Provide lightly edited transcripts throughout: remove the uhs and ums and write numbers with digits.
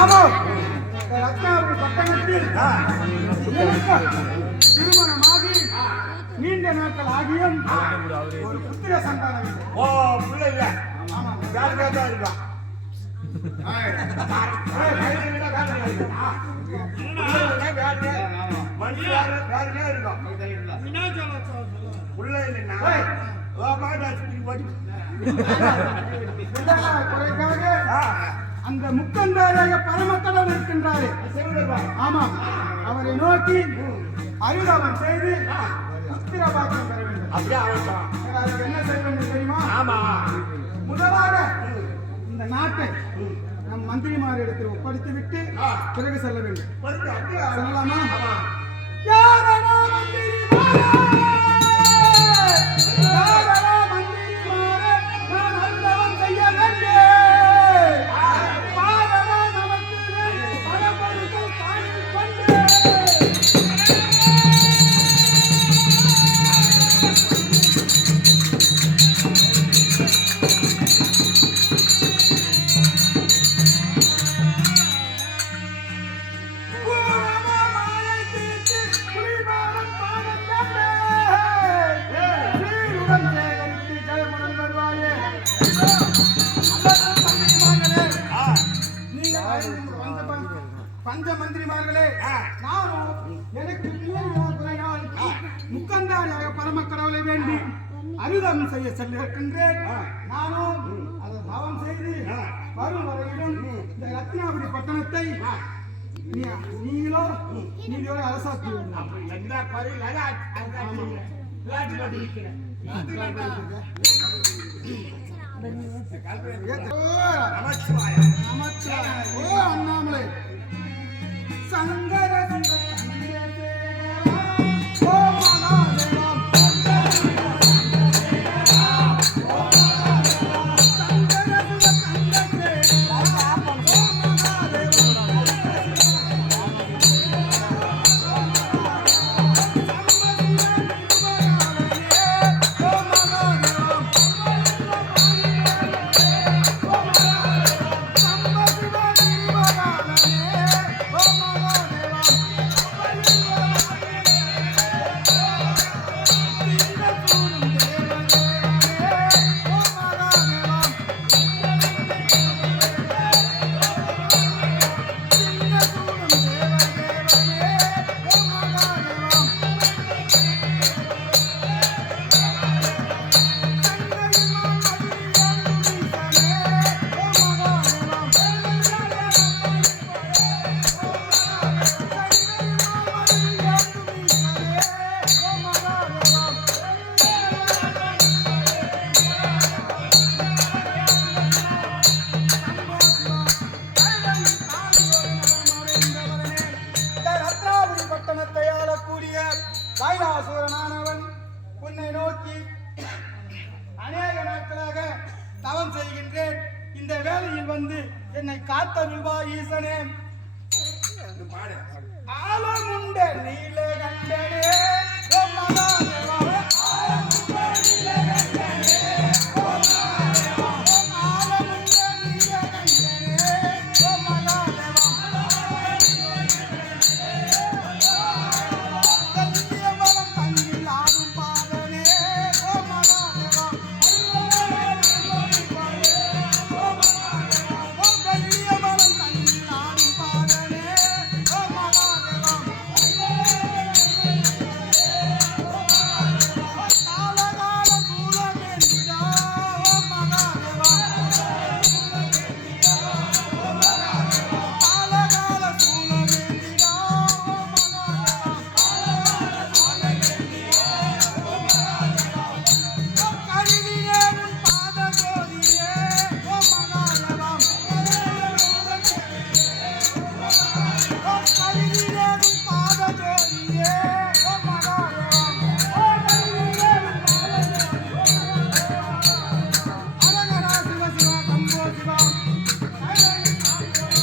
ஆமாம் ரத்னாபுரி பட்டணத்தில் திருமணமாகி நீண்ட நாட்கள் ஆகியும் ஒரு புத்திர சந்தானம் இல்லை. ஓ பிள்ளை இல்ல. தான் இருக்கான். அந்த முக்கந்தாராக பரமக்கடவுள் இருக்கின்றாரே, ஆமாம், அவரை நோக்கி அருளாவன் செய்து புத்திரபாக்கியம் பெற வேண்டும். அப்படியே அவசரம். அதுக்கு என்ன செய்ய வேண்டும் தெரியுமா? ஆமா, முதலாக இந்த நாட்டை நம் மந்திரிமாரிடத்தில் ஒப்படைத்து விட்டு பிறகு செல்ல வேண்டும். சொல்லலாமா? யாரோ மந்திரிமாரே, யாரோ மந்திரிமாரே, நான் அல்லவன் செய்ய வேண்டேன். பாரதா நமக்கு பல பொருட்கள் காணில் கொண்டே. பஞ்ச மந்திரிமார்களே, நானும் எனக்கு முக்கந்தாரியாக பரமக்கடவுளை வேண்டி அனுதாபம் செய்ய செல்லிருக்கின்றேன். நானும் அதை தவம் செய்து வரும் வரையிலும் இந்த ரத்னாபுரி பட்டணத்தை நீங்களோ அரசாட்சி அண்ணாமலை சங்கர கைலாசூரனானவன் உன்னை நோக்கி அநேக நாட்களாக தவம் செய்கின்றேன். இந்த வேளையில் வந்து என்னை காத்தருள்வா ஈசனே. ஆலமுண்ட நீலகண்டனே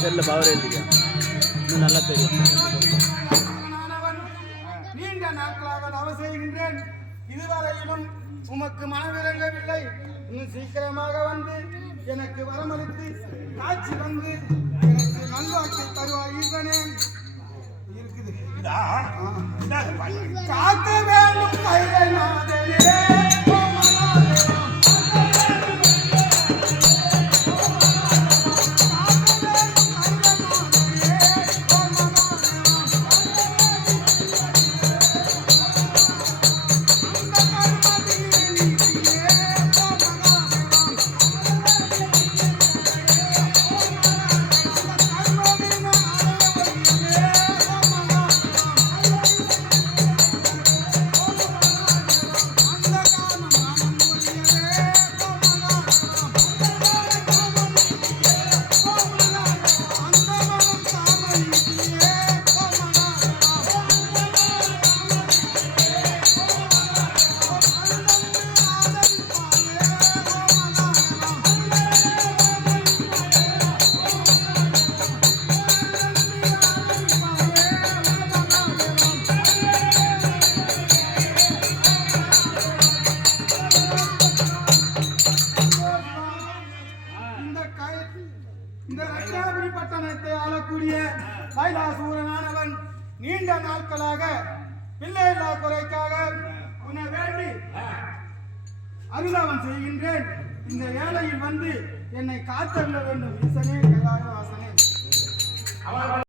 தெரியல பவரே தெரியும், இன்னும் நல்லா தெரியும். நீண்ட நாட்களாக தவம் செய்கின்றேன், இதுவரையிலும் உமக்கு மனவிறங்கவில்லை. இன்னும் சீக்கிரமாக வந்து எனக்கு வரமளித்து காட்சி வந்து எனக்கு நல்வாக்கு இந்தாங்க பாரு. காக்க வேண்டும் கைலாதனே இந்த ரத்னாபுரி பட்டணத்தை ஆளக்கூடிய கைலாசூரனானவன் நீண்ட நாட்களாக பிள்ளையில்லா குறைக்காக உன்னை வேண்டி அருளாவன் செய்கின்றேன். இந்த வேளையில் வந்து என்னை காத்தருள வேண்டும் ஈசனே கைலாய வாசனே.